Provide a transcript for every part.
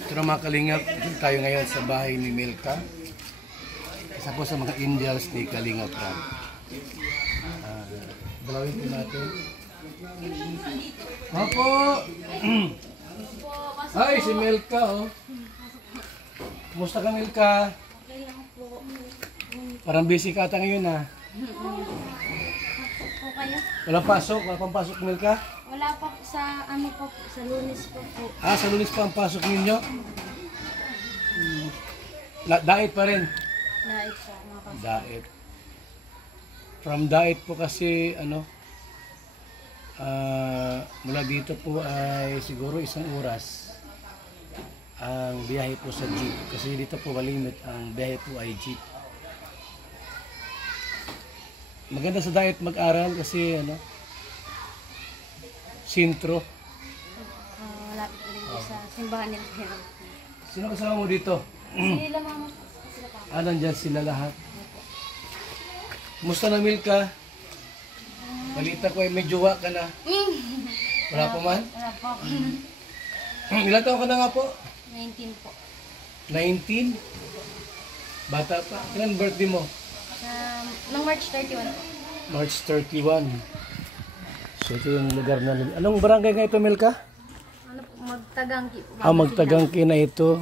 Ito na mga kalingap, tayo ngayon sa bahay ni Milka. Isa po sa mga Indians ni Kalingap Ram. Dalawin po natin. Opo! Ay, si Milka, oh. Kumusta ka, Milka? Parang busy ka ata ngayon, ha? Walang pasok? Wala pang pasok, Milka? Wala pa sa ano po, sa Lunes po. Ah, sa Lunes pa ang pasok ninyo? Diet pa rin? Diet po, mga pasok. Diet. From diet po kasi, ano, mula dito po ay siguro 1 oras ang biyahe po sa jeep. Kasi dito po malimit ang biyahe po ay jeep. Maganda sa diet mag-aral kasi, ano, sintro. Wala po sa simbahan nila. Sino kasama mo dito? Sila mama, sila pa. Nandyan sila lahat. Kumusta na, Milka? Balita ko ay may jowa ka na. Wala pa man? Wala po. Ilan taon ka na nga po? 19 po. 19? Bata pa. Ilan birthday mo? Nung March 31 po. March 31. So ito yung lugar na... Anong barangay nga ito, Milka? Ano po, Magtagangki po. Magtagangki na ito.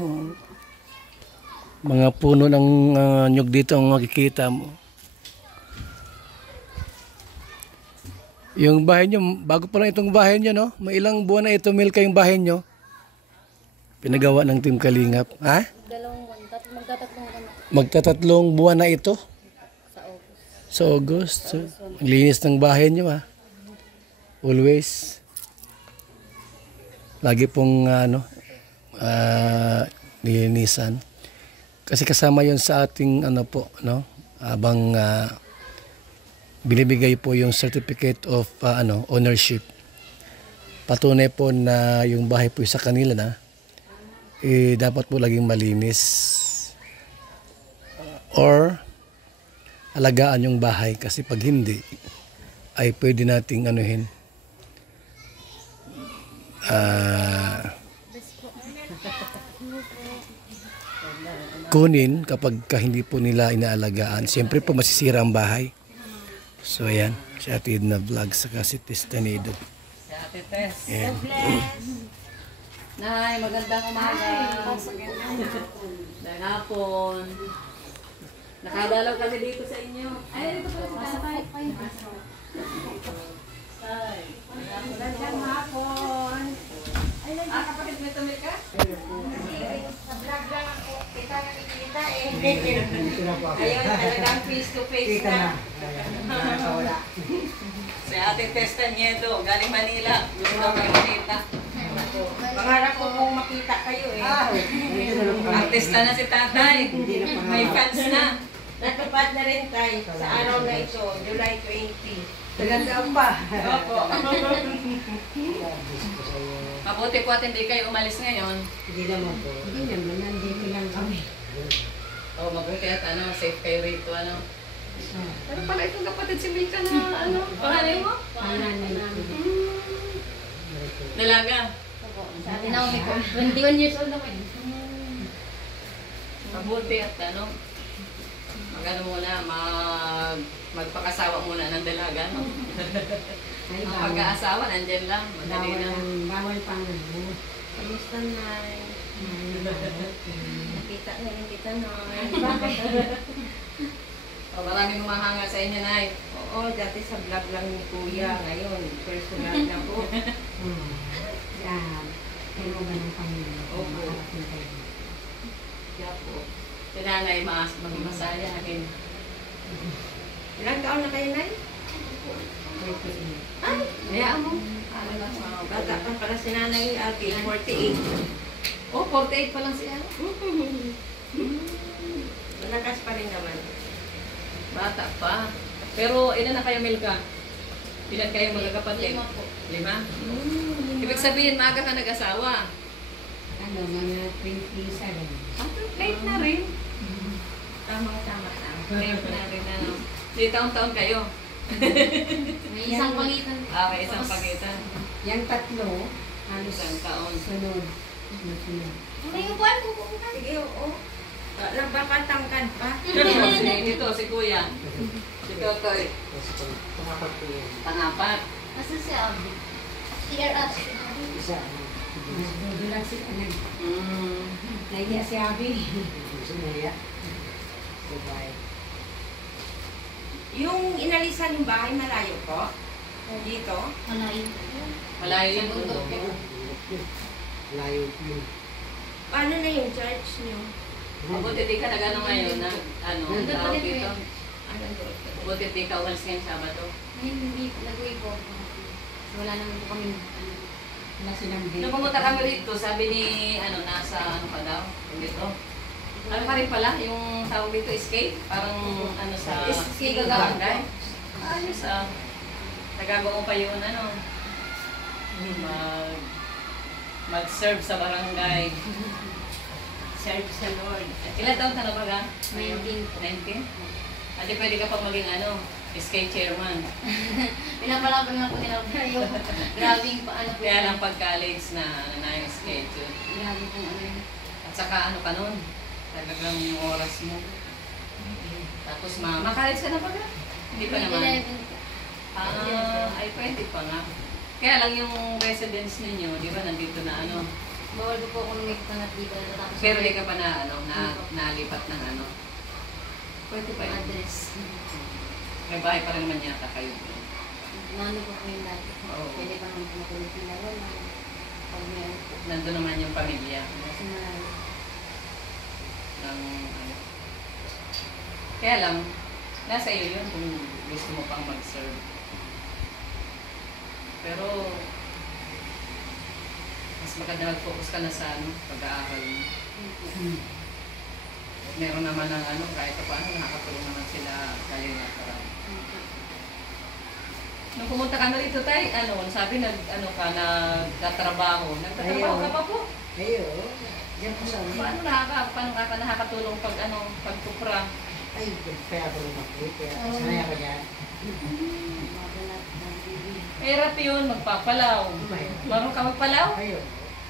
Mga puno ng nyug dito ang makikita mo. Yung bahay nyo, bago pa lang itong bahay nyo, no? May ilang buwan na ito, Milka, yung bahay nyo? Pinagawa ng Team Kalingap. Ha? Magtatatlong ano Magtatatlong buwan na ito? sa August. Sa August. Ang linis ng bahay nyo, ha? Always. Lagi pong, nilinisan. Kasi kasama yon sa ating, ano po, no? Habang, binibigay po yung certificate of ownership. Patunay po na yung bahay po sa kanila na dapat po laging malinis or alagaan yung bahay kasi pag hindi ay pwede nating anuhin kunin kapag hindi po nila inaalagaan. Siyempre po masisira ang bahay. So ayan, si Ate Edna Vlog saka si Testanido. Si Ate Tess. Ayan. Nay, magandang umaga. Magandang hapon. Nakadalaw kami dito sa inyo. Ay, dito pala sa tatay. Magandang hapon. Kapatid mo ito, Milka? Sa vlog lang ako, kita nakikita eh. Ayun, talagang face to face na. Si Ate Testa Nieto, galing Manila. Gusto ko makita. Pangarap ko kung makita kayo eh. Artista na si tatay. May fans na. Natupad na rin tayo sa araw na ito, July 20. Tagandaan pa. Opo. Mabuti po at hindi kayo umalis ngayon. Hindi naman po. Hindi naman, nandito lang kami. Oh, mabuti at safe kayo rito, Pero pala itong kapatid si Milka na, pangalan mo? Pangalan namin. Dalaga. Sabi na umi ko, 21 years old naman. Mabuti at magpakasawa muna ng dalaga, no? Ay, Pag-aasawa, nandyan lang. Madali na. bawal pang ano. Kamusta na? Nakita na rin kita na. Oh, maraming humahanga sa inyo, Nay. Oo, dati sa vlog lang ni Kuya. Ngayon, personal na po. Yan. Pero ba ng Panginoon? Opo. Kaya po. Si Nanay, maging masaya akin. Ilang taon na kayo, Nay? Ay, hayaan mo. Bata pa pala si Nanay Ate, 48. Oh, 48 pa lang siya. Malakas pa rin naman. Bata pa. Pero ilan na kayo, Milka? Ilan kayo magkakapatid? 5 po. 5? Ibig sabihin, maaga ka nag-asawa. Ano, mga 27. Late na rin. Tama-tama na. Late na rin, Di taon-taon kayo. May isang pagitan. May isang pagitan. Yung tatlo, halos Isang taon. sunod. Sunod. May upuan ko po. Sige, oo. Baka tangkad pa. Dito, si Kuya. Si Totoy. Pangapat. Nasa si Abby. CR up. Dudulag si Anay. Mm. Nahiya si Abby. Yung inalisan yung bahay, malayo po? Dito? Malayo. Malayo yung Bundok bundok. po. Layo yun. Paano na yung church niyo? Mabuti di ka nag-ano ngayon na ano, Nandun pa tawag rin po dito. yun. Anong doon? Mabuti di ka umalis ngayong Sabado. Hindi, nag-uwi po ako. Wala naman po kami. Wala silang Nung pumunta kami rito, sabi ni, ano, nasa ano pa daw, dito. Ano pa rin pala, yung tawag dito, escape? Parang ano sa Escape barangay. Ayos ah. Nagagawa pa yun, ano, mag-serve sa barangay. Serve sa Lord. Ilan taon ka na ba ga? 19 po. 19? Ate, pwede ka pang maging ano, escape chairman. Pinapalaban nga po nila. Grabing pa ano po. Kaya lang pag-college na, ano na yung schedule. Grabe po ano yun. At saka ano ka nun, talagang yung oras mo. Tapos makalis ka na ba? Hindi pa naman. 11 po. Ay pwede pa nga. Kaya lang yung residence ninyo, di ba nandito na ano. Bawal ko po kung may pangat dito. Natapos Pero ko di ka pa na ano, nalipat ng ano. Pwede pa yung yun. address. May bahay pa rin naman yata kayo. Nano po po yung dati. Oo. Pwede pa naman pumatulog sila. Wala. Pag may ano po. Nandun naman yung pamilya. Kasi malayo. Ng, ano. Kaya lang, nasa iyo yun kung gusto mo pang mag-serve. Pero, mas maganda mag-focus ka na sa ano, pag-aaral mo. Meron naman ng ano, kahit pa paano, nakakatulong naman sila kayo na parang. Nung pumunta ka na rito tayo, ano, sabi ano ka, nagtatrabaho. Nagtatrabaho ka pa po? Ayo. Diyan po sa Paano paano ka nakakatulong pag ano, pagkupra? Ay, kaya ako lumaki. Kaya sanay ako dyan. Mabalat na baby. Hirap yun, magpapalaw. Marunong ka magpalaw? Ayo.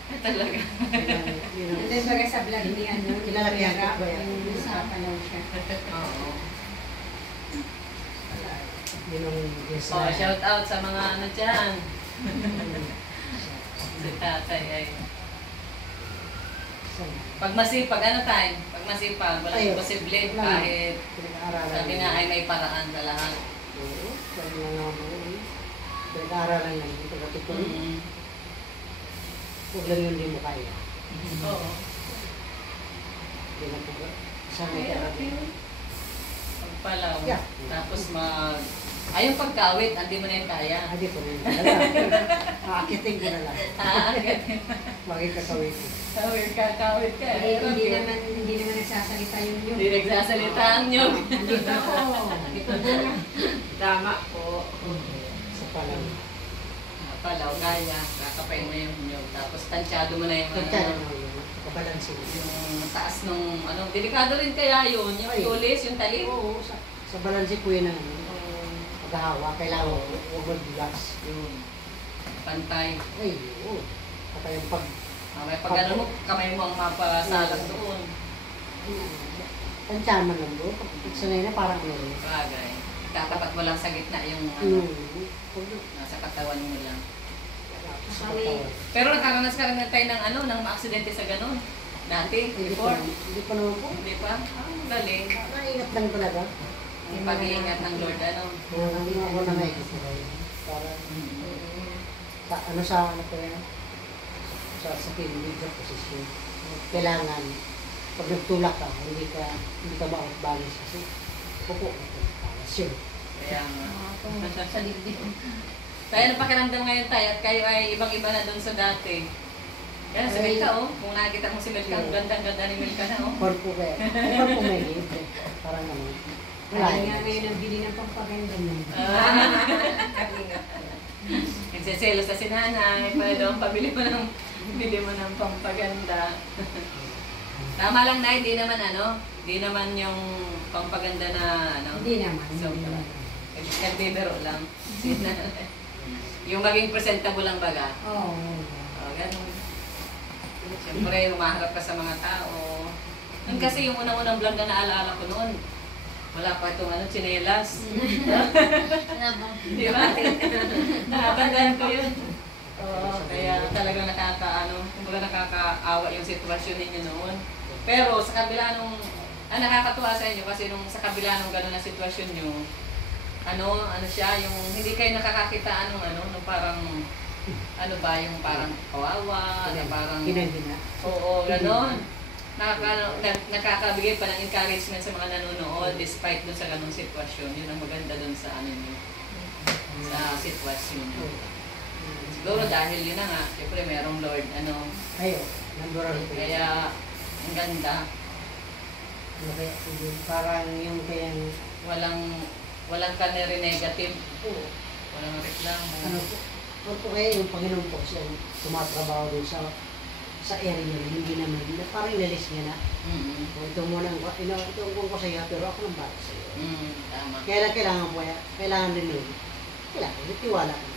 Ay, talaga. And then baga sa vlog ni ano, Kilala niya Rap, ako ba yan? yung napalaw siya. Oo. Yun ang Oh, shout out sa mga ano dyan. Si tatay ay. Pag masipag, ano tayo? Pag masipag, walang Ayun. imposible Wala. kahit Pinag-aaralan. sabi nga ay may paraan sa lahat. Oo. Sabi nga naman. Pinag-aaralan lang. Pagkatipon. Huwag lang yun din mo kaya. Oo. Hindi na po. Sanay ka Hirap natin. yun. Pagpalaw. Yeah. Tapos ay yung pagkawit, hindi mo na yung kaya. Hindi po rin. Aakitin ko na lang. Bakit kakawin ko? Kawit ka, kawit ka. Hindi naman nagsasalita yung Hindi nagsasalita ang nyog. Andito ako. Andito po na. Tama po. Sa palang. Palaw, kaya. Kakapay mo yung nyog. Tapos tansyado mo na yung Kanta na yun. Kabalansin. yung taas nung ano. Delikado rin kaya yun. Yung Ay. tulis, yung talim. Oo. Sa balansin po yun ang paghahawa. Kailangan huwag mag-relax. Yun. Pantay. Ay, oo. Kaya yung pag... May pag ano mo, kamay mo ang mapasalang doon. Tansyaman lang doon. Pag sanay na parang meron. Bagay. Tatapat mo lang sa gitna yung ano, Hmm. nasa katawan mo lang. Sa katawan. Pero nakaranas ka rin na tayo ng ano, ng maaksidente sa ganun. Dati, Hindi pa, before. hindi pa naman po. Hindi pa? Galing. Naingat lang talaga. Yung pag-iingat ng Lord, ano. Hindi ako na naikot. Para sa ano sa ano ko yan? Sa pindig sa posisyon. Kailangan pag nagtulak ka, hindi ka ma-out balance kasi pupo. Sure. Kaya nga. Sa dibdib. Kaya ano pakiramdam ngayon tayo at kayo ay ibang-iba na doon sa dati. Kaya si Ay. Milka, oh. Kung nakikita mo si Milka, ang gandang-ganda ni Milka na, oh. Corpo kaya. Corpo may libre. Parang ano. Kaya nga ngayon ang bili ng pampaganda niya. Nagsiselos na si nanay, pwede ang bili mo ng pampaganda. Tama lang na, hindi naman ano, hindi naman yung pampaganda na ano. Hindi naman. So, Hindi naman. nagbibiro lang. Si nanay. Yung maging presentable lang baga. Oo. Ganun. Siyempre, humaharap ka sa mga tao. Nun kasi yung unang-unang vlog na naalala ko noon, wala pa itong tsinelas. Di ba? Nakatandaan ko yun. Oo, kaya talagang kumbaga nakakaawa yung sitwasyon ninyo noon. Pero sa kabila nung, nakakatuwa sa inyo kasi nung sa kabila nung gano'n na sitwasyon nyo, ano siya, yung hindi kayo nakakakita nung parang, yung parang kawawa, na parang, Kinahina. oo, gano'n. Nakakabigay pa ng encouragement sa mga nanonood despite dun sa ganong sitwasyon. Yun ang maganda dun sa sa sitwasyon nyo. Siguro dahil yun na nga, siyempre merong Lord, Ayo, nanduran ko. kaya ang ganda. Kaya, parang yung kayang, Walang kanere negative. Walang reklamo. po kaya yung Panginoon po siya tumatrabaho din sa area niya, hindi naman, parang inalis niya na. Ito muna, ito ko sa iyo, pero ako nang bata sa iyo. Tama. Kaya kailangan po, kailangan din nun. Kailangan, tiwala ka.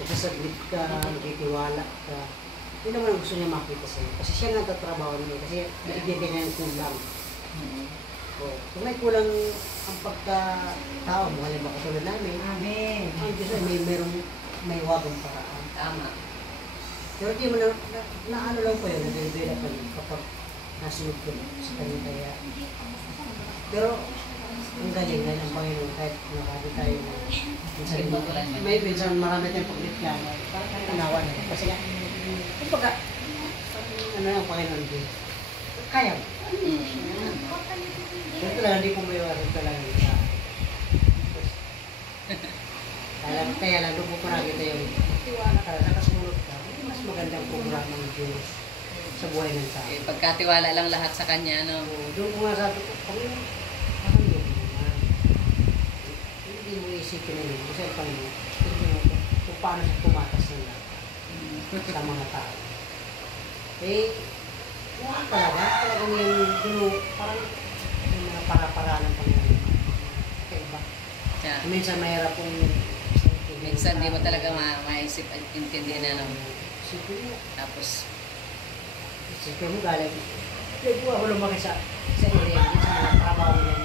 Nagsasaglit ka, nagtitiwala ka. Yun naman ang gusto niya makita sa iyo. Kasi siya nga tatrabaho niya, kasi naibigay niya yung kulang. Kung may kulang ang pagkatao mo, halimbawa katulad namin, Amen. ang Diyos ay may wagang paraan. Tama. Pero di mo na lang po yun, nag-develop pa yun kapag nasunod ko sa kanya kaya. Pero, ang galing nga ng Panginoon kahit nakati tayo na minsan marami tayong pagkakita parang tayo nanawa na yun. Kasi nga, kumbaga, ang Panginoon din, kaya mo. Pero talaga hindi ko may warin talaga yun. Kaya lang, doon po nakita yung tiwala ka, nakasunod ka, mas magandang programa ng Diyos sa buhay ng tao. Pagkatiwala lang lahat sa kanya, Doon ko nga sabi ko, Panginoon, hindi mo isipin na yun, kasi ang Panginoon, kung paano siya pumatas ng lahat sa mga tao. Talaga yung parang yung mga para-para ng Panginoon. Kaiba. Minsan mahirap kung minsan di mo talaga maisip at intindihin Sipin mo. Tapos, Sipin mo galing. Kaya po ako lumaki sa area, sa mga trabaho niya.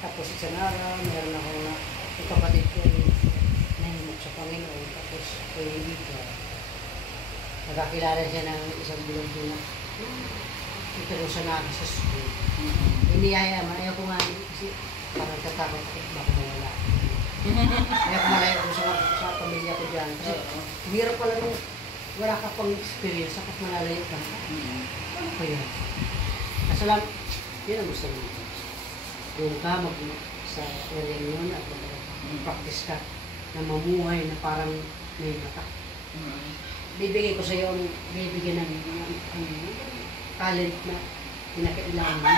Tapos isang araw, meron ako na yung kapatid ko nahimok sa Panginoon. Tapos dito, nagkakilala siya ng isang bilog na ito siya na sa school. Hindi ayaw ko nga kasi parang tatakot ako baka mawala. Ayaw ko malayo ko sa pamilya ko dyan. Kasi hirap pala nung wala ka pang experience tapos malalayo ka. Ano pa yan? Kaso lang, yun ang gusto mo. Doon ka sa area yun at practice ka na mamuhay na parang may mata. Bibigay ko sa iyo ang bibigyan ng talent na pinakailangan mo.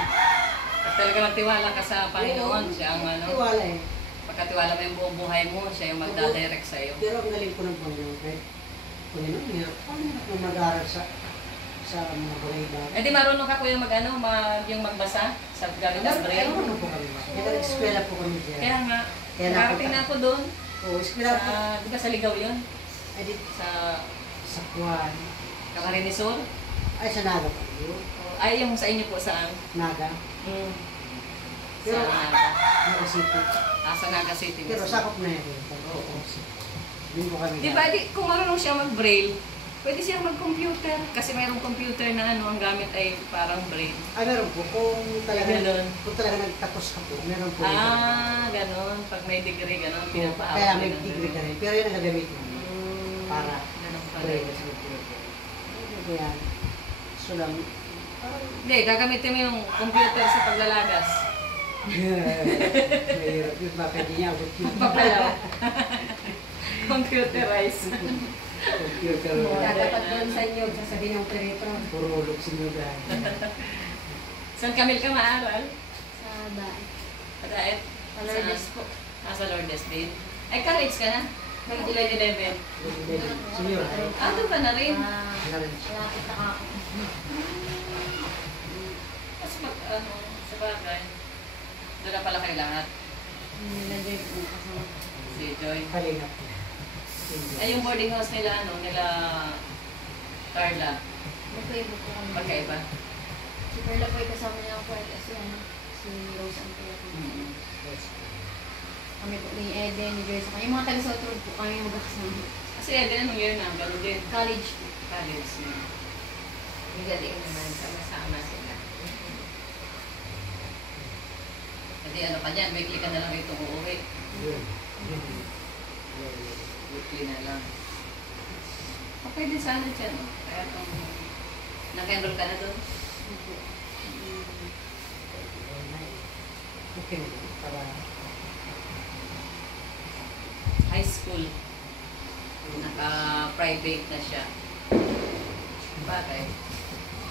at talaga magtiwala ka sa Panginoon. Siya ang Tiwala eh. pagkatiwala mo yung buong buhay mo, siya yung magdadirect sa'yo. Pero ang galing ko ng Panginoon, kahit Panginoon, paano ako mag-aaral sa mga bagay-bagay? Eh di marunong ka kuya yung magbasa sa gamit ng braille. Ano po kami? Nag-eskwela po kami dyan. Kaya nga, Kaya nakarating na ako doon. Oo, eskwela po. Di ba sa Ligaw yun? Ay, di, Sa sa Juan. Camarines Sur? Ay, sa Naga po. Ay, yung sa inyo po saan? Naga. Sa Naga. Naga City. Sa Naga City. Pero sakop na yun. Oo. Hindi po kami. Di ba, kung marunong siya mag-braille, pwede siyang mag-computer. Kasi mayroong computer na ang gamit ay parang braille. Ay, meron po. Kung Ganun. talaga nagtapos ka po, meron po. Ganon. Pag may degree, ganon. Pinapaawag. Kaya may degree ka rin. Pero yun ang gagamit mo. Para Ganon pala. braille sa computer. Ano po yan? So lang, Hindi, gagamitin mo yung computer sa paglalagas. mahirap yun. Bakit di niya abot yun? Papalaw. Computerized. Computer. Dapat doon sa inyo, sasabihin ng operator. Puro ulog sinugan. Saan Camille ka maaral? Sa bahay. Padaet? Sa Lourdes po. Sa Lourdes din. Ay, college ka na? Grade 11. Senior. Doon ka na rin. Malapit na ako. Mas sa bagay. Doon na pala kayo lahat. Nilagay po kasama. Si Joy. Kalingap. Ay, yung boarding house nila, ano, nila Carla, Magkaiba po kami. magkaiba. Si Perla po ay kasama niya ako at si, ano, si Rose ang po. Mm. Kami po ni Eden, ni Joyce. Yung mga taga-South Road po kami yung magkakasama. Kasi Eden, anong year na? Ganun din. College po. College na. Ang galing naman, sama-sama sila. Kasi ano ka dyan, weekly ka na lang itong uuwi. Weekly na lang. Okay din sana dyan, no? Kaya kung nag-enroll ka na doon. Okay na para High school. Naka-private na siya. Bakit?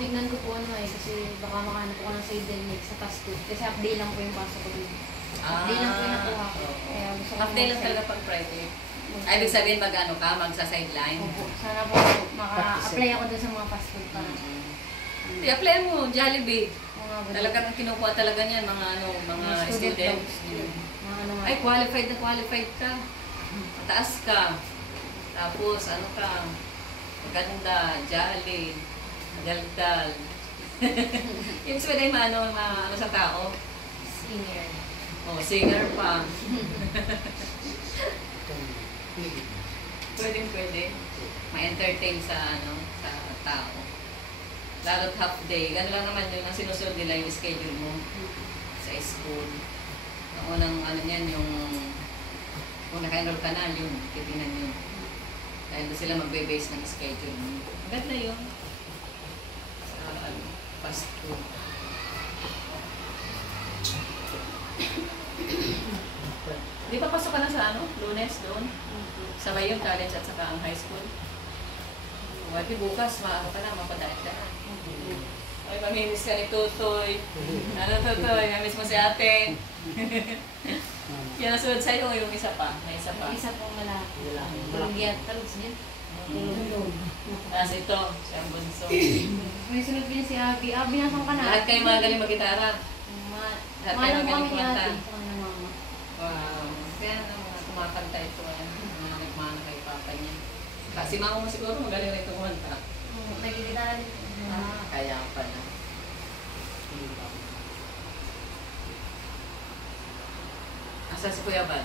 Tignan ko po ano eh, kasi baka makahanap ko ng side next sa fast food. Kasi half-day lang po yung pasok ko dun. Half-day lang po yung nakuha ko. oo. Kaya gusto ko Half-day lang mag-side. talaga pag private. Ay, ibig sabihin mag-ano ka, magsa-sideline. Opo. Sana po maka-apply ako dun sa mga fast food pa. I-apply mo, Jollibee. Mga ganun. Talagang kinukuha talaga niyan, mga ano, mga student students. daw. Mga ano nga. Ay, qualified na qualified ka. Mataas ka. Tapos, ano ka, maganda, jolly, daldal. Yung sabihin ano sa tao. Senior. Oh, singer pa. Pwede. Ma-entertain sa ano, sa tao. Lalo't half day. Ganun lang naman yun ang sinusunod nila yung schedule mo sa school. Ang unang ano niyan, yung kung naka-enroll ka na, yun, titingnan yun. Dahil doon sila magbe-base ng schedule mo. Maganda yun. Sa ano, fast food. Di ba pasok ka na sa ano? Lunes doon? Sabay yung college at saka ang high school. Wati bukas, maano ka na, mapadait ka na. Ay, mamimiss ka ni Tutoy. Ano Tutoy? Mamiss mo si ate. Yan ang sunod sa'yo, yung isa pa. May isa pa. Yung isa pong malaki. Tulog talugs niya. Tapos ito, siya ang bunso. May sunod din si Abby. Abby, nasan ka na? Lahat kayo magaling mag-gitara. Lahat kayo Malam magaling kami ni kumanta. ate. Sa kanya mama. Wow. Kaya nga mga kumakanta ito, mga nagmana kay papa niya. Kasi mama mo siguro magaling rin ito kumanta. Nagigitara din. Kaya pala. Asa si Kuya Bal?